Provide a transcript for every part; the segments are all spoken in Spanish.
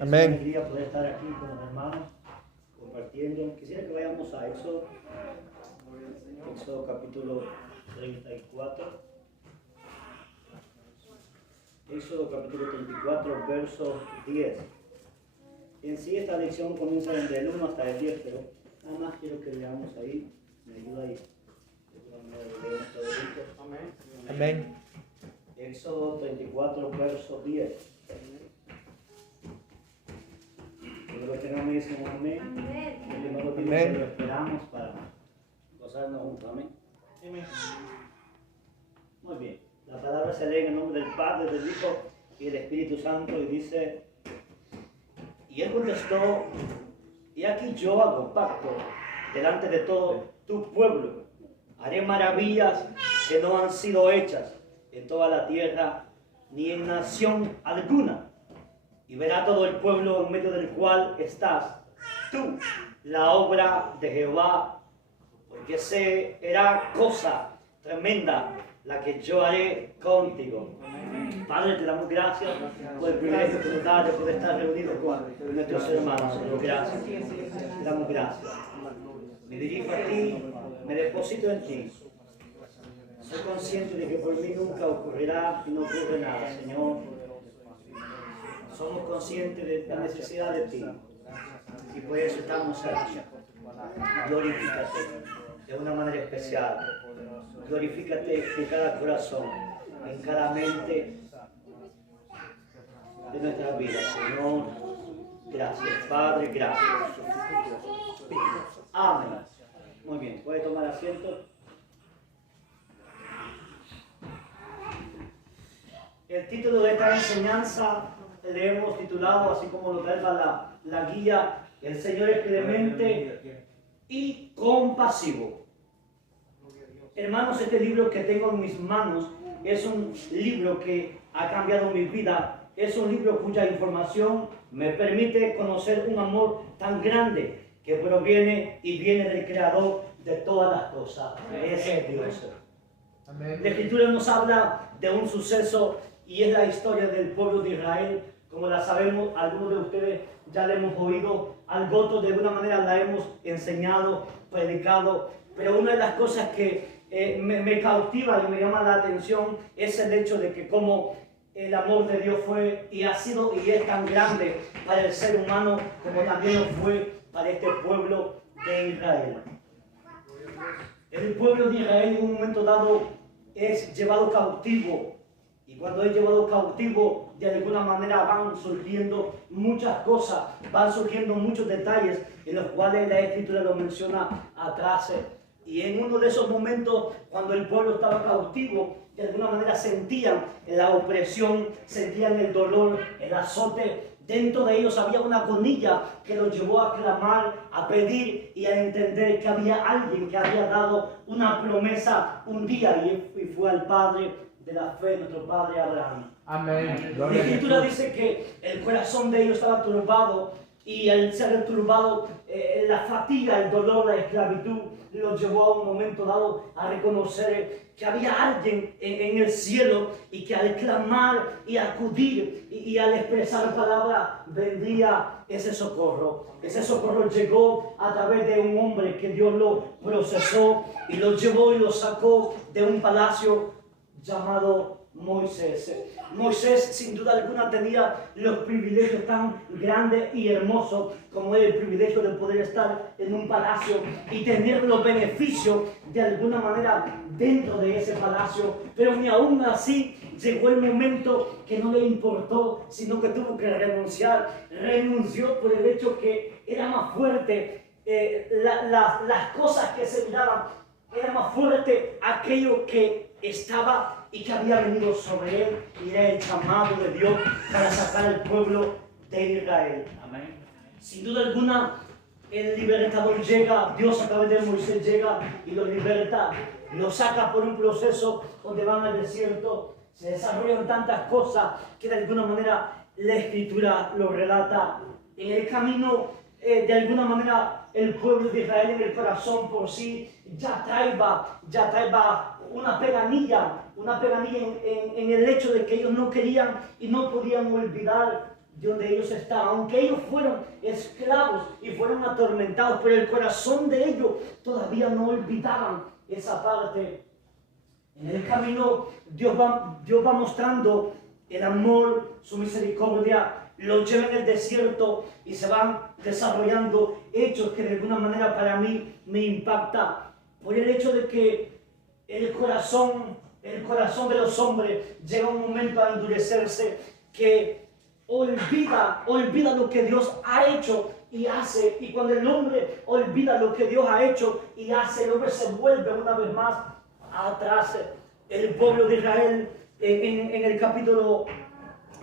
Amén. Es una alegría poder estar aquí con los hermanos, compartiendo. Quisiera que vayamos a Éxodo capítulo 34. Éxodo capítulo 34, verso 10. En sí esta lección comienza desde el 1 hasta el 10, pero nada más quiero que leamos ahí. Me ayuda ahí. Amén. Amén. Éxodo 34, verso 10. Cuando lo tengamos decimos amén. Amén. Lo esperamos para gozarnos juntos. Amén. Muy bien. La palabra se lee en el nombre del Padre, del Hijo y del Espíritu Santo y dice: y él contestó: y aquí yo hago pacto delante de todo tu pueblo. Haré maravillas que no han sido hechas en toda la tierra ni en nación alguna. Y verá todo el pueblo en medio del cual estás tú la obra de Jehová, porque será cosa tremenda la que yo haré contigo. Padre, te damos gracias por el privilegio que nos da de poder estar reunidos con nuestros hermanos. Señor, gracias. Te damos gracias. Me dirijo a ti, me deposito en ti. Soy consciente de que por mí nunca ocurrirá y no ocurre nada, Señor. Somos conscientes de la necesidad de ti y por eso estamos aquí. Glorifícate de una manera especial. Glorifícate en cada corazón, en cada mente de nuestra vida, Señor. Gracias, Padre, gracias. Amén. Muy bien, ¿puede tomar asiento? El título de esta enseñanza le hemos titulado, así como lo trae la guía: el Señor es clemente y compasivo. Hermanos, este libro que tengo en mis manos es un libro que ha cambiado mi vida. Es un libro cuya información me permite conocer un amor tan grande que proviene y viene del Creador de todas las cosas. Ese es Dios. La Escritura nos habla de un suceso y es la historia del pueblo de Israel. Como la sabemos, algunos de ustedes ya la hemos oído, algo de alguna manera la hemos enseñado, predicado, pero una de las cosas que me cautiva y me llama la atención es el hecho de que como el amor de Dios fue y ha sido y es tan grande para el ser humano como también lo fue para este pueblo de Israel. El pueblo de Israel en un momento dado es llevado cautivo, y cuando es llevado cautivo de alguna manera van surgiendo muchas cosas, van surgiendo muchos detalles en los cuales la Escritura lo menciona atrás. Y en uno de esos momentos, cuando el pueblo estaba cautivo, de alguna manera sentían la opresión, sentían el dolor, el azote. Dentro de ellos había una agonía que los llevó a clamar, a pedir y a entender que había alguien que había dado una promesa un día, y fue al Padre de la fe, nuestro Padre Abraham. Amén. La Escritura dice que el corazón de ellos estaba turbado, y al ser turbado, la fatiga, el dolor, la esclavitud los llevó a un momento dado a reconocer que había alguien en el cielo, y que al clamar y acudir y al expresar palabra vendría ese socorro. Ese socorro llegó a través de un hombre que Dios lo procesó y lo llevó y lo sacó de un palacio llamado Moisés. Moisés sin duda alguna tenía los privilegios tan grandes y hermosos como el privilegio de poder estar en un palacio y tener los beneficios de alguna manera dentro de ese palacio, pero ni aún así llegó el momento que no le importó, sino que tuvo que renunciar. Renunció por el hecho que era más fuerte las cosas que se miraban, era más fuerte aquello que estaba y que había venido sobre él, y era el llamado de Dios para sacar al pueblo de Israel. Amén. Sin duda alguna, el libertador llega, Dios a través de Moisés llega y lo liberta, lo saca por un proceso donde van al desierto. Se desarrollan tantas cosas que de alguna manera la Escritura lo relata. En el camino, de alguna manera, el pueblo de Israel en el corazón por sí ya traía una peganilla en el hecho de que ellos no querían y no podían olvidar de donde ellos estaban, aunque ellos fueron esclavos y fueron atormentados, pero el corazón de ellos todavía no olvidaban esa parte. En el camino Dios va mostrando el amor, su misericordia, los lleva en el desierto y se van desarrollando hechos que de alguna manera para mí me impacta por el hecho de que el corazón de los hombres llega un momento a endurecerse que olvida lo que Dios ha hecho y hace, y cuando el hombre olvida lo que Dios ha hecho y hace, el hombre se vuelve una vez más atrás. El pueblo de Israel en el capítulo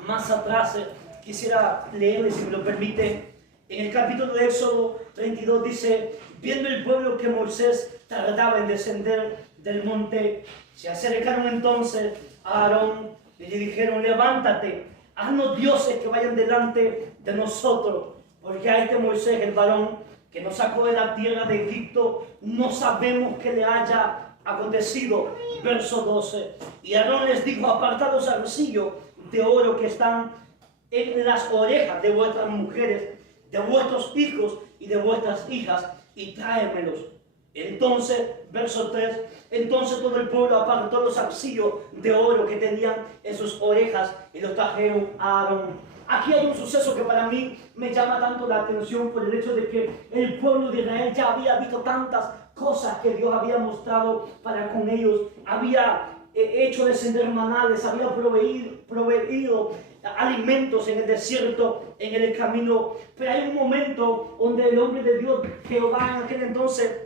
más atrás, quisiera leerle si me lo permite. En el capítulo de Éxodo 32 dice: viendo el pueblo que Moisés tardaba en descender del monte, se acercaron entonces a Aarón y le dijeron: levántate, haznos dioses que vayan delante de nosotros, porque a este Moisés, el varón que nos sacó de la tierra de Egipto, no sabemos qué le haya acontecido. Verso 12. Y Aarón les dijo: apartad los arcillos de oro que están en las orejas de vuestras mujeres, de vuestros hijos y de vuestras hijas, y tráemelos. Entonces, verso 3, entonces todo el pueblo apartó los arcillos de oro que tenían en sus orejas y los trajeron a Aarón. Aquí hay un suceso que para mí me llama tanto la atención por el hecho de que el pueblo de Israel ya había visto tantas cosas que Dios había mostrado para con ellos. Había hecho descender manales, había proveído alimentos en el desierto, en el camino. Pero hay un momento donde el hombre de Dios, Jehová en aquel entonces,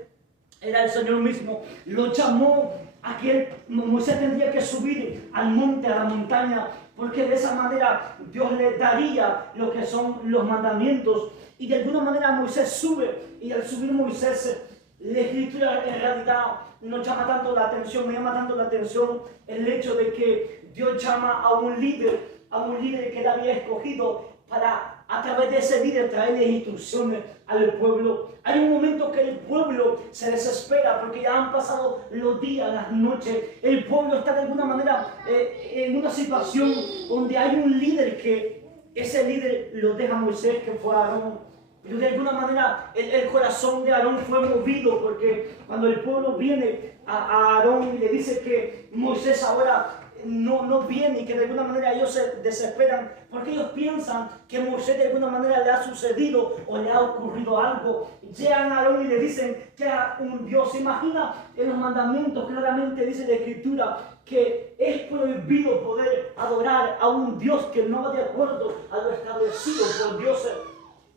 era el Señor mismo, lo llamó a que Moisés tendría que subir al monte, a la montaña, porque de esa manera Dios le daría lo que son los mandamientos. Y de alguna manera Moisés sube, y al subir Moisés, la escritura en realidad nos llama tanto la atención, me llama tanto la atención el hecho de que Dios llama a un líder que él había escogido para a través de ese líder traerle instrucciones al pueblo. Hay un momento que el pueblo se desespera porque ya han pasado los días, las noches. El pueblo está de alguna manera en una situación donde hay un líder que ese líder lo deja a Moisés, que fue Aarón. Pero de alguna manera el corazón de Aarón fue movido, porque cuando el pueblo viene a Aarón y le dice que Moisés ahora no viene, y que de alguna manera ellos se desesperan porque ellos piensan que Moisés de alguna manera le ha sucedido o le ha ocurrido algo. Llegan a Aarón y le dicen que era un Dios. Se imagina en los mandamientos, claramente dice la escritura que es prohibido poder adorar a un Dios que no va de acuerdo a lo establecido por Dios.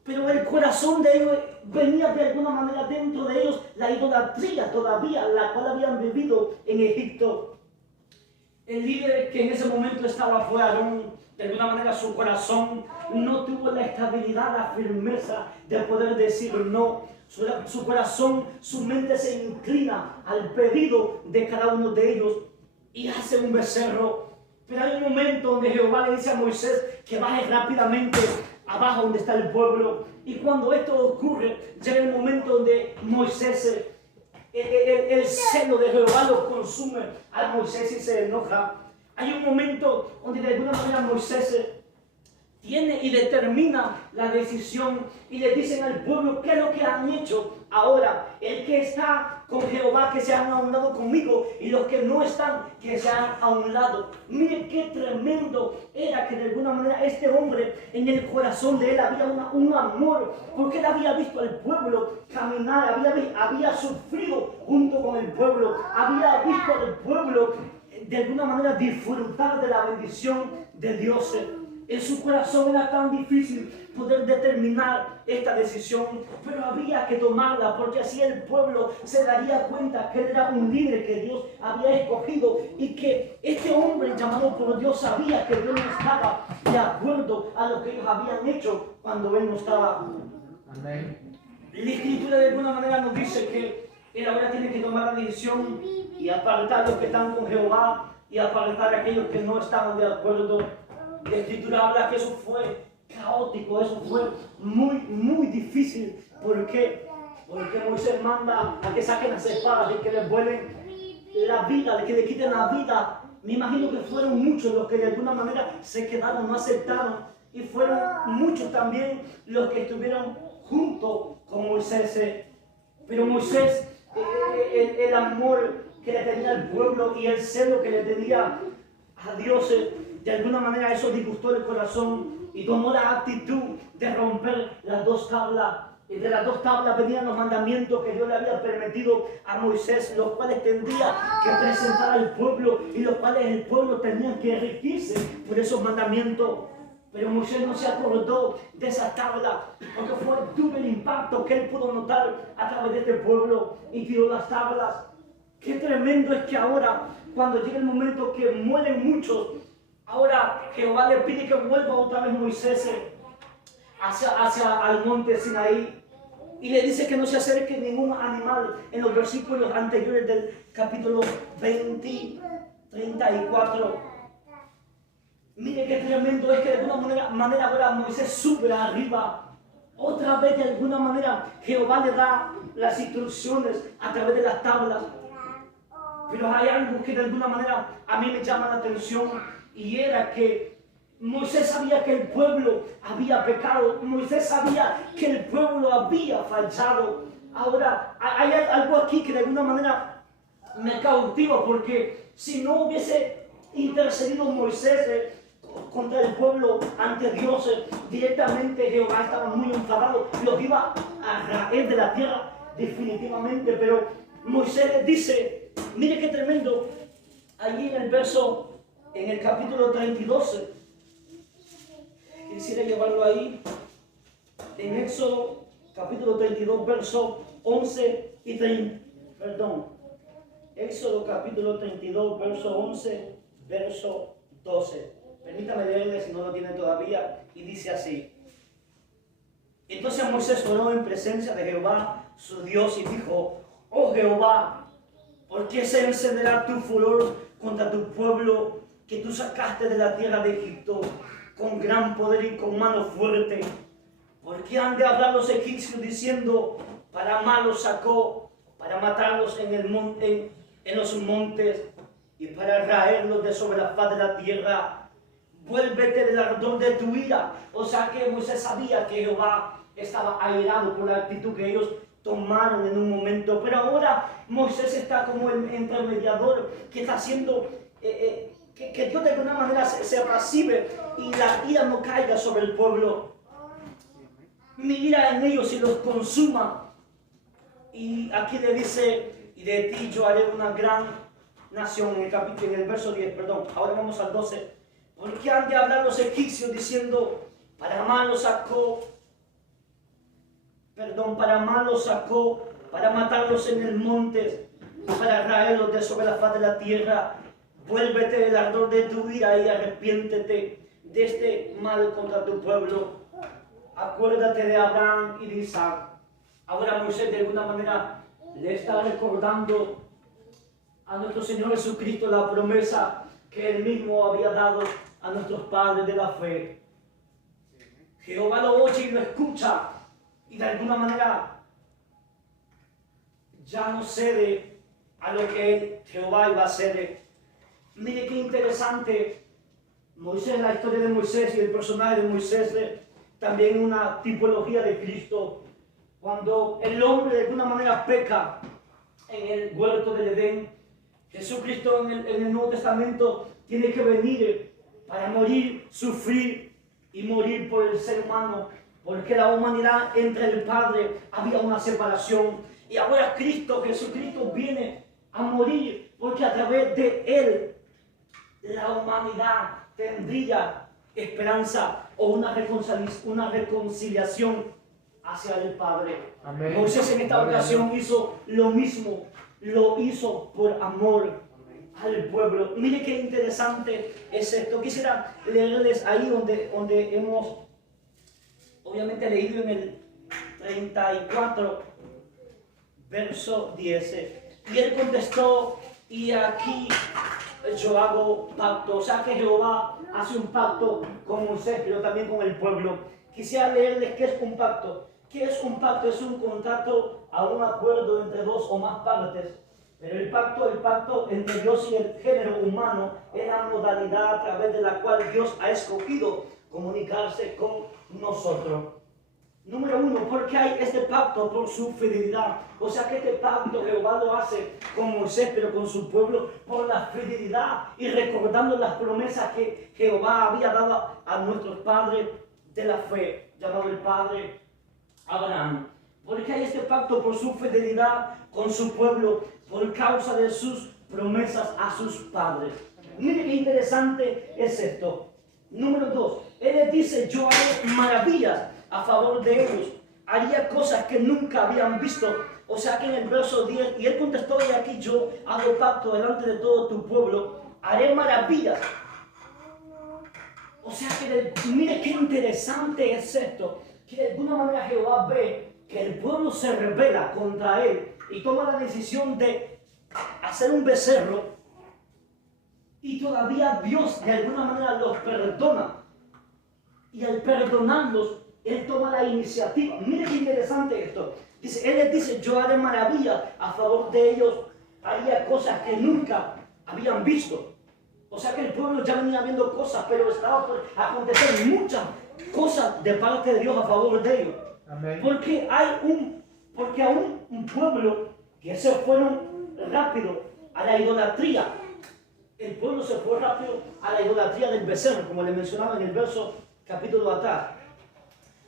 Pero el corazón de ellos venía de alguna manera dentro de ellos la idolatría todavía, la cual habían vivido en Egipto. El líder que en ese momento estaba fue Aarón. De alguna manera su corazón no tuvo la estabilidad, la firmeza de poder decir no. Su corazón, su mente se inclina al pedido de cada uno de ellos y hace un becerro. Pero hay un momento donde Jehová le dice a Moisés que baje rápidamente abajo donde está el pueblo. Y cuando esto ocurre, llega el momento donde Moisés, el celo de Jehová lo consume a Moisés y se enoja. Hay un momento donde de alguna manera Moisés tiene y determina la decisión y le dicen al pueblo qué es lo que han hecho ahora. El que está con Jehová, que se han a un lado conmigo, y los que no están, que se han a un lado. Miren qué tremendo era que de alguna manera este hombre, en el corazón de él había un amor, porque él había visto al pueblo caminar, había sufrido junto con el pueblo, había visto al pueblo de alguna manera disfrutar de la bendición de Dios. En su corazón era tan difícil poder determinar esta decisión, pero había que tomarla, porque así el pueblo se daría cuenta que él era un líder que Dios había escogido, y que este hombre llamado por Dios sabía que Dios no estaba de acuerdo a lo que ellos habían hecho cuando él no estaba. Amén. La escritura de alguna manera nos dice que él ahora tiene que tomar la decisión y apartar a los que están con Jehová y apartar a aquellos que no estaban de acuerdo. La escritura habla que eso fue caótico, eso fue muy difícil. ¿Por qué? Porque Moisés manda a que saquen las espadas y que les vuelen la vida, de que le quiten la vida. Me imagino que fueron muchos los que de alguna manera se quedaron, no aceptaron, y fueron muchos también los que estuvieron junto con Moisés. Pero Moisés, el amor que le tenía al pueblo y el celo que le tenía a Dios, de alguna manera eso disgustó el corazón y tomó la actitud de romper las dos tablas. Y de las dos tablas venían los mandamientos que Dios le había permitido a Moisés, los cuales tendría que presentar al pueblo y los cuales el pueblo tenía que regirse por esos mandamientos. Pero Moisés no se acordó de esa tabla, porque fue tuvo el impacto que él pudo notar a través de este pueblo y tiró las tablas. Qué tremendo es que ahora, cuando llega el momento que mueren muchos, ahora Jehová le pide que vuelva otra vez Moisés hacia al monte Sinaí. Y le dice que no se acerque ningún animal en los versículos anteriores del capítulo 34. Mire qué tremendo es que de alguna manera ahora Moisés sube arriba. Otra vez de alguna manera Jehová le da las instrucciones a través de las tablas. Pero hay algo que de alguna manera a mí me llama la atención y era que Moisés sabía que el pueblo había pecado. Moisés sabía que el pueblo había fallado. Ahora, hay algo aquí que de alguna manera me cautiva, porque si no hubiese intercedido Moisés contra el pueblo ante Dios, directamente Jehová estaba muy enfadado. Los iba a raer de la tierra definitivamente. Pero Moisés les dice, mire qué tremendo, allí en el capítulo 32, quisiera llevarlo ahí, en Éxodo capítulo 32, verso 11 y 30, Éxodo capítulo 32, verso 11, verso 12. Permítame leerle si no lo tiene todavía, y dice así. Entonces Moisés oró en presencia de Jehová, su Dios, y dijo, oh Jehová, ¿por qué se encenderá tu furor contra tu pueblo que tú sacaste de la tierra de Egipto con gran poder y con mano fuerte? ¿Por qué han de hablar los egipcios diciendo, para mal los sacó, para matarlos en los montes y para raerlos de sobre la faz de la tierra? Vuélvete del ardor de tu ira. O sea que Moisés sabía que Jehová estaba airado por la actitud que ellos tomaron en un momento. Pero ahora Moisés está como el intermediador que está haciendo que Dios de alguna manera se apacive y la ira no caiga sobre el pueblo. Mi ira en ellos y los consuma. Y aquí le dice, y de ti yo haré una gran nación, en el verso 10, perdón. Ahora vamos al 12. ¿Por qué han de hablar los egipcios diciendo, para mal los sacó, para matarlos en el monte, para raerlos de sobre la faz de la tierra? Vuélvete del ardor de tu ira y arrepiéntete de este mal contra tu pueblo. Acuérdate de Abraham y de Isaac. Ahora Moisés de alguna manera le está recordando a nuestro Señor Jesucristo la promesa que Él mismo había dado a nuestros padres de la fe. Jehová lo oye y lo escucha, y de alguna manera ya no cede a lo que Jehová iba a hacer. Mire qué interesante Moisés, la historia de Moisés y el personaje de Moisés, también una tipología de Cristo. Cuando el hombre de alguna manera peca en el huerto del Edén, Jesucristo en el Nuevo Testamento tiene que venir para morir, sufrir y morir por el ser humano, porque la humanidad entre el Padre había una separación. Y ahora Jesucristo viene a morir, porque a través de Él la humanidad tendría esperanza o una reconciliación hacia el Padre. Amén. Moisés en esta ocasión hizo lo mismo, lo hizo por amor al pueblo. Mire qué interesante es esto. Quisiera leerles ahí donde hemos obviamente leído en el 34, verso 10. Y él contestó, y aquí yo hago pacto. O sea que Jehová hace un pacto con Moisés, pero también con el pueblo. Quisiera leerles qué es un pacto. ¿Qué es un pacto? Es un contrato a un acuerdo entre dos o más partes. Pero el pacto entre Dios y el género humano es la modalidad a través de la cual Dios ha escogido comunicarse con nosotros. Número uno, porque hay este pacto por su fidelidad. O sea que este pacto Jehová lo hace con Moisés, pero con su pueblo por la fidelidad y recordando las promesas que Jehová había dado a nuestros padres de la fe, llamado el padre Abraham. Porque hay este pacto por su fidelidad con su pueblo por causa de sus promesas a sus padres. Mire qué interesante es esto. Número dos, Él les dice, yo haré maravillas a favor de ellos. Haría cosas que nunca habían visto. O sea que en el verso 10, y Él contestó, y aquí yo hago pacto delante de todo tu pueblo, haré maravillas. O sea que, mire qué interesante es esto, que de alguna manera Jehová ve que el pueblo se rebela contra Él y toma la decisión de hacer un becerro, y todavía Dios de alguna manera los perdona. Y al perdonarlos, Él toma la iniciativa. Mire qué interesante esto. Dice, Él les dice, yo haré maravillas a favor de ellos, haría cosas que nunca habían visto. O sea que el pueblo ya venía viendo cosas, pero estaba por acontecer muchas cosas de parte de Dios a favor de ellos. Amén. Porque aún un pueblo que se fueron rápido a la idolatría. El pueblo se fue rápido a la idolatría del becerro, como le mencionaba en el verso capítulo atrás.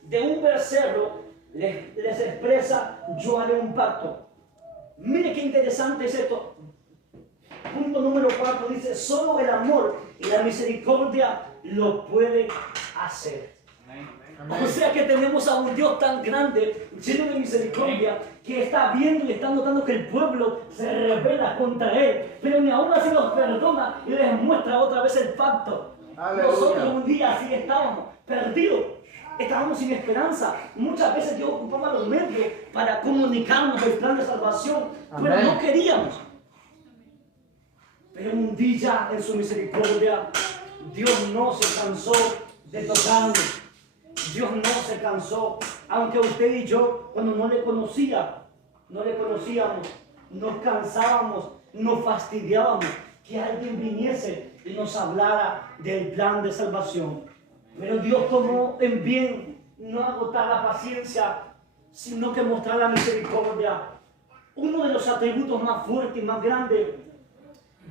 De un becerro les expresa, yo haré un pacto. Mire qué interesante es esto. Punto número 4 dice, solo el amor y la misericordia lo puede hacer. Amén. O sea que tenemos a un Dios tan grande, lleno de misericordia, que está viendo y está notando que el pueblo se rebela contra Él, pero ni aún así los perdona y les muestra otra vez el pacto. Aleluya. Nosotros un día así estábamos, perdidos, estábamos sin esperanza. Muchas veces Dios ocupaba los medios para comunicarnos el plan de salvación, pero Amén. no queríamos. Pero un día en su misericordia, Dios no se cansó de tocarnos. Dios no se cansó, aunque usted y yo, cuando no le conocíamos, nos cansábamos, nos fastidiábamos, que alguien viniese y nos hablara del plan de salvación. Pero Dios tomó en bien no agotar la paciencia, sino que mostrar la misericordia. Uno de los atributos más fuertes y más grandes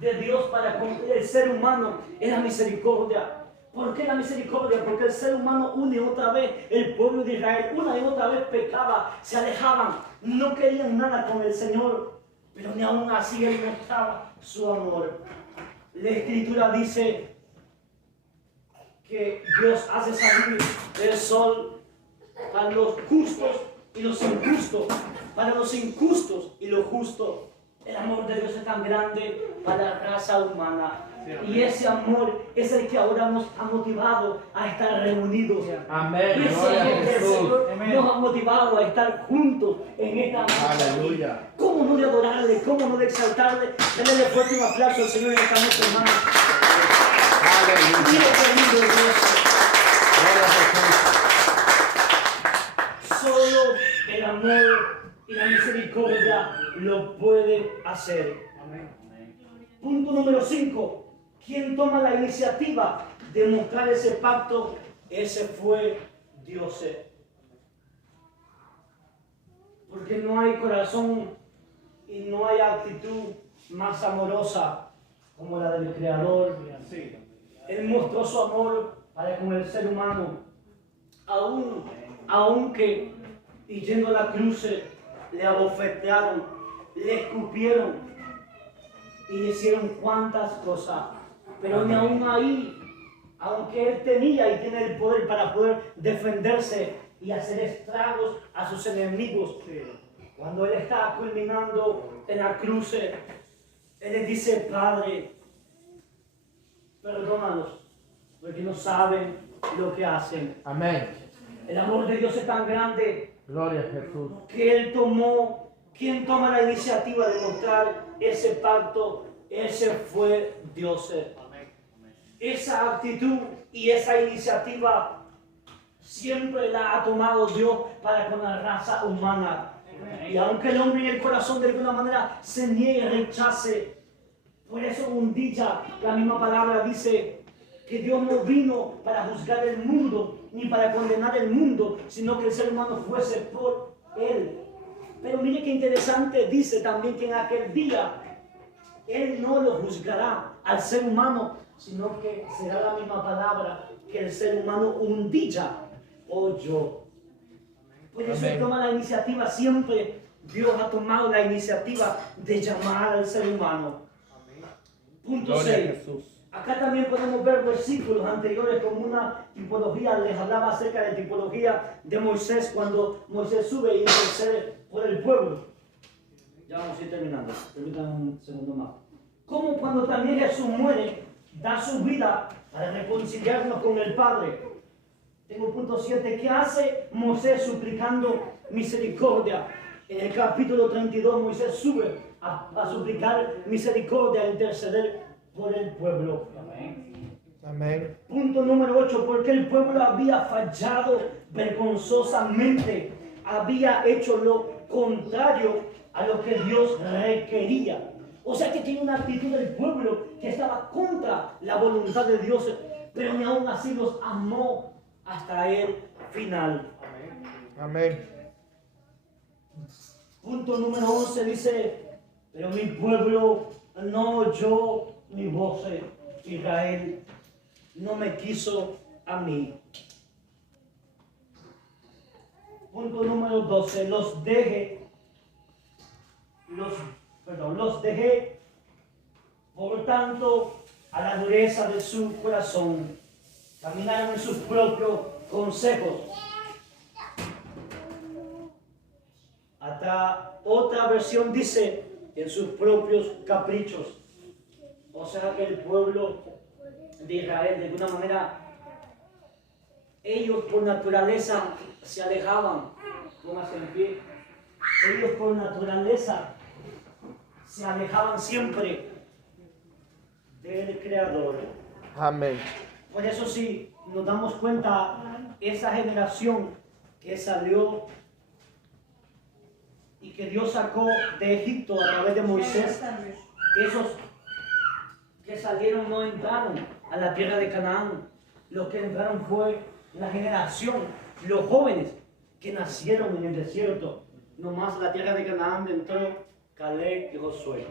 de Dios para con el ser humano es la misericordia. ¿Por qué la misericordia? Porque el ser humano una y otra vez, el pueblo de Israel una y otra vez pecaba, se alejaban, no querían nada con el Señor, pero ni aún así Él mostraba su amor. La Escritura dice que Dios hace salir el sol para los justos y los injustos, para los injustos y los justos. El amor de Dios es tan grande para la raza humana. Y ese amor es el que ahora nos ha motivado a estar reunidos. Amén. Y ese Gloria a amor del Jesús. Señor nos ha motivado a estar juntos en esta noche. Aleluya. ¿Cómo no de adorarle? ¿Cómo no de exaltarle? Denle fuerte un aplauso al Señor en esta noche, hermano. Aleluya. Mire qué lindo es Dios. Gloria a Jesús. Solo el amor y la misericordia lo puede hacer. Punto número 5. ¿Quién toma la iniciativa de mostrar ese pacto? Ese fue Dios. Porque no hay corazón y no hay actitud más amorosa como la del Creador. Él mostró su amor para con el ser humano, aunque y yendo a la cruz le abofetearon, le escupieron y le hicieron cuantas cosas. Pero ni aún ahí, aunque Él tenía y tiene el poder para poder defenderse y hacer estragos a sus enemigos, cuando Él está culminando en la cruz, Él les dice, Padre, perdónalos, porque no saben lo que hacen. Amén. El amor de Dios es tan grande Gloria a Jesús. que Él tomó. ¿Quién toma la iniciativa de mostrar ese pacto? Ese fue Dios. Esa actitud y esa iniciativa siempre la ha tomado Dios para con la raza humana. Y aunque el hombre y el corazón de alguna manera se niegue y rechace, por eso un día la misma palabra dice que Dios no vino para juzgar el mundo, ni para condenar el mundo, sino que el ser humano fuese por él. Pero mire qué interesante, dice también que en aquel día Él no lo juzgará al ser humano, sino que será la misma palabra que el ser humano un día oyó. Por eso Él toma la iniciativa siempre. Dios ha tomado la iniciativa de llamar al ser humano. Punto 6. Acá también podemos ver versículos anteriores como una tipología. Les hablaba acerca de la tipología de Moisés cuando Moisés sube y intercede por el pueblo. Ya vamos a ir terminando. Permítanme un segundo más. Como cuando también Jesús muere, da su vida para reconciliarnos con el Padre. Tengo punto 7. ¿Qué hace Moisés suplicando misericordia? En el capítulo 32 Moisés sube a suplicar misericordia, a interceder por el pueblo. Amén. Amén. Punto número 8. Porque el pueblo había fallado vergonzosamente. Había hecho lo contrario a lo que Dios requería. O sea que tiene una actitud del pueblo que estaba contra la voluntad de Dios, pero ni aún así los amó hasta el final. Amén. Punto número 11 dice, pero mi pueblo no oyó mi voz, Israel no me quiso a mí. Punto número 12, los dejé, por tanto, a la dureza de su corazón, caminaron en sus propios consejos. Hasta otra versión dice, en sus propios caprichos. O sea que el pueblo de Israel, de alguna manera, ellos por naturaleza se alejaban. Póngase en pie. Ellos por naturaleza se alejaban siempre del Creador. Amén. Por eso si nos damos cuenta, esa generación que salió y que Dios sacó de Egipto a través de Moisés, esos que salieron no entraron a la tierra de Canaán. Los que entraron fue la generación, los jóvenes que nacieron en el desierto. Nomás la tierra de Canaán entró Caleb y Josué.